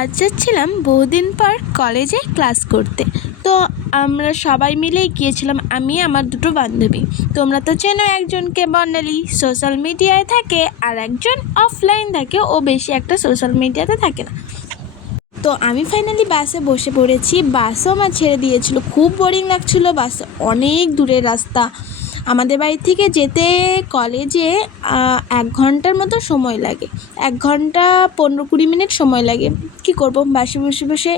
আজ যাচ্ছিলাম বহুদিন পর কলেজে ক্লাস করতে। তো আমরা সবাই মিলেই গিয়েছিলাম, আমি, আমার দুটো বান্ধবী। তোমরা তো চেনো একজনকে বর্ণালী সোশ্যাল মিডিয়ায় থাকে, আর একজন অফলাইন থাকে। ও বেশি একটা সোশ্যাল মিডিয়াতে থাকে না। তো আমি ফাইনালি বাসে বসে পড়েছি। বাসও আমার ছেড়ে দিয়েছিল। খুব বোরিং লাগছিল। বাসে অনেক দূরের রাস্তা। আমাদের বাড়ি থেকে যেতে কলেজে এক ঘণ্টার মতো সময় লাগে। এক ঘণ্টা পনেরো কুড়ি মিনিট সময় লাগে। কি করব? বাসে বসে বসে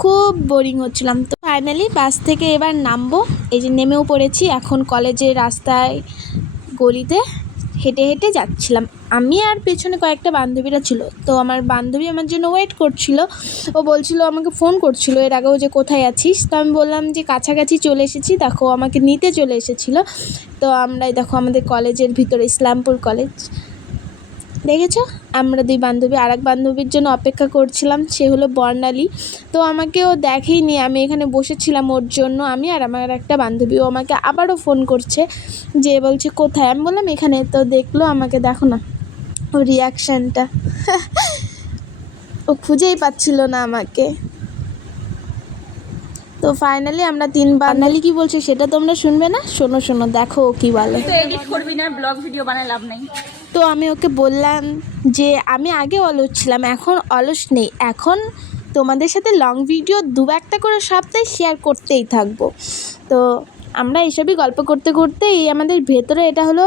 খুব বোরিং হচ্ছিলাম। তো ফাইনালি বাস থেকে এবার নামবো। এই যে নেমেও পড়েছি। এখন কলেজের রাস্তায় গলিতে হেঁটে হেঁটে যাচ্ছিলাম। আমি আর পেছনে কয়েকটা বান্ধবীরা ছিল। তো আমার বান্ধবী আমার জন্য ওয়েট করছিল। ও বলছিল আমাকে ফোন করছিল এর আগেও যে কোথায় আছিস? তো আমি বললাম যে কাছাকাছি চলে এসেছি। দেখো আমাকে নিতে চলে এসেছিল। তো আমরা দেখো আমাদের কলেজের ভিতরে ইসলামপুর কলেজ দেখেছ? আমরা দুই বান্ধবী আর এক বান্ধবীর জন্য অপেক্ষা করছিলাম, সে হলো বর্ণালী। তো আমাকে ও দেখেইনি, আমি এখানে বসেছিলাম ওর জন্য, আমি আর আমার একটা বান্ধবী, ও আমাকে আবারও ফোন করছে যে বলছে, কোথায়? আমি বললাম, এখানে। তো দেখল, আমাকে দেখো না ও রিয়াকশানটা ও খুঁজেই পাচ্ছিল না আমাকে। তো ফাইনালি আমরা তিন বাঙালি কি বলছে সেটা তোমরা শুনবে না? শোনো শোনো দেখো ও কি বলে। তো এডিট করবি না ব্লগ ভিডিও বানায় লাভ নেই। তো আমি ওকে বললাম যে আমি আগে অলস ছিলাম এখন অলস নেই। এখন তোমাদের সাথে লং ভিডিও দু একটা করে সপ্তাহে শেয়ার করতেই থাকব। তো আমরা এসবই গল্প করতে করতে এই আমাদের ভেতরে এটা হলো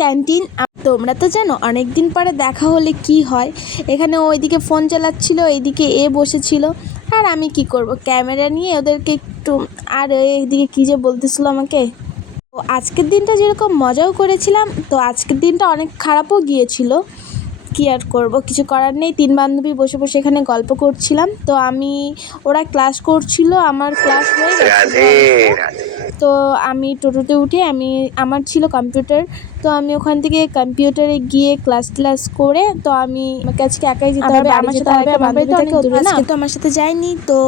ক্যান্টিন তোমরা তো জানো অনেক দিন পরে দেখা হলে কি হয়। এখানে ও ওইদিকে ফোন চালাচ্ছিল এইদিকে এ বসেছিল। আর আমি কি করব? ক্যামেরা নিয়ে ওদেরকে একটু, আর এইদিকে কী যে বলতেছিল আমাকে? তো আজকের দিনটা যেরকম মজাও করেছিলাম, তো আজকের দিনটা অনেক খারাপও গিয়েছিল। কি আর করব? কিছু করার নেই। তিন বান্ধবী বসে বসে এখানে গল্প করছিলাম। তো আমি ওরা ক্লাস করছিল আমার ক্লাস হয়ে গেছে। তো আমি টোটোতে উঠে আমি আমার ছিল কম্পিউটার। তো আমি ওখান থেকে কম্পিউটারে গিয়ে ক্লাস ক্লাস করে তো আমি আমাকে আজকে একাই যেতে হবে। আমার সাথে আরেকটা বান্ধবী থাকে দূরে না? তো আমার সাথে যায়নি। তো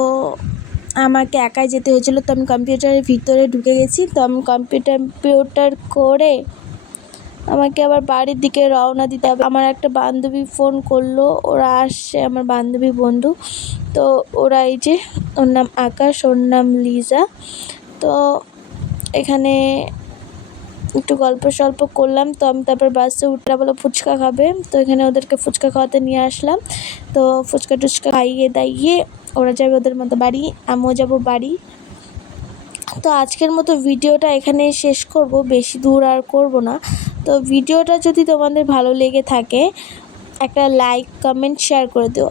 আমাকে একাই যেতে হয়েছিল। তো আমি কম্পিউটারের ভিতরে ঢুকে গেছি। তো আমি কম্পিউটার কম্পিউটার করে আমাকে আবার বাড়ির দিকে রওনা দিতে হবে। আমার একটা বান্ধবী ফোন করল, ওরা আসছে, আমার বান্ধবী বন্ধু। তো ওরা এই যে, ওর নাম আকাশ, ওর নাম লিজা। তো এখানে একটু গল্প সল্প করলাম। তো আমি তারপর বাসে উঠে বলো ফুচকা খাবে। তো এখানে ওদেরকে ফুচকা খাওয়াতে নিয়ে আসলাম। তো ফুচকা টুচকা খাইয়ে দাইয়ে ওরা যাবে ওদের মতো বাড়ি, আমিও যাব বাড়ি। তো আজকের মতো ভিডিওটা এখানে শেষ করব। বেশি দূর আর করব না। তো ভিডিওটা যদি তোমাদের ভালো লেগে থাকে, একটা লাইক কমেন্ট শেয়ার করে দিও।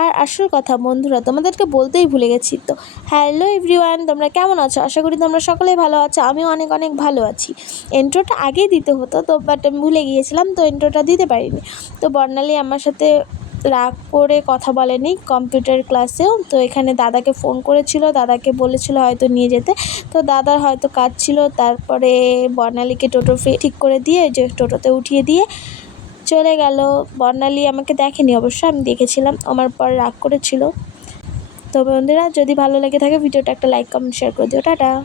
আর আসল কথা, বন্ধুরা, তোমাদেরকে বলতেই ভুলে গেছি তো। হ্যালো এভরিওয়ান তোমরা কেমন আছো? আশা করি তোমরা সকলেই ভালো আছো, আমিও অনেক অনেক ভালো আছি। এন্ট্রোটা আগেই দিতে হতো তো বাট আমি ভুলে গিয়েছিলাম, তো এন্ট্রোটা দিতে পারিনি। তো বর্ণালী আমার সাথে রাগ করে কথা বলেনি কম্পিউটার ক্লাসেও। তো এখানে দাদাকে ফোন করেছিল, দাদাকে বলেছিল হয়তো নিয়ে যেতে। তো দাদার হয়তো কাজ ছিল, তারপরে বর্ণালীকে টোটো ঠিক করে দিয়ে যে টোটোতে উঠিয়ে দিয়ে চলে গেল। বর্ণালী আমাকে দেখেনি অবশ্য, আমি দেখেছিলাম, আমার পর রাগ করেছিল। তো বন্ধুরা, যদি ভালো লেগে থাকে ভিডিওটা একটা লাইক কমেন্ট শেয়ার করে দিও। টাটা।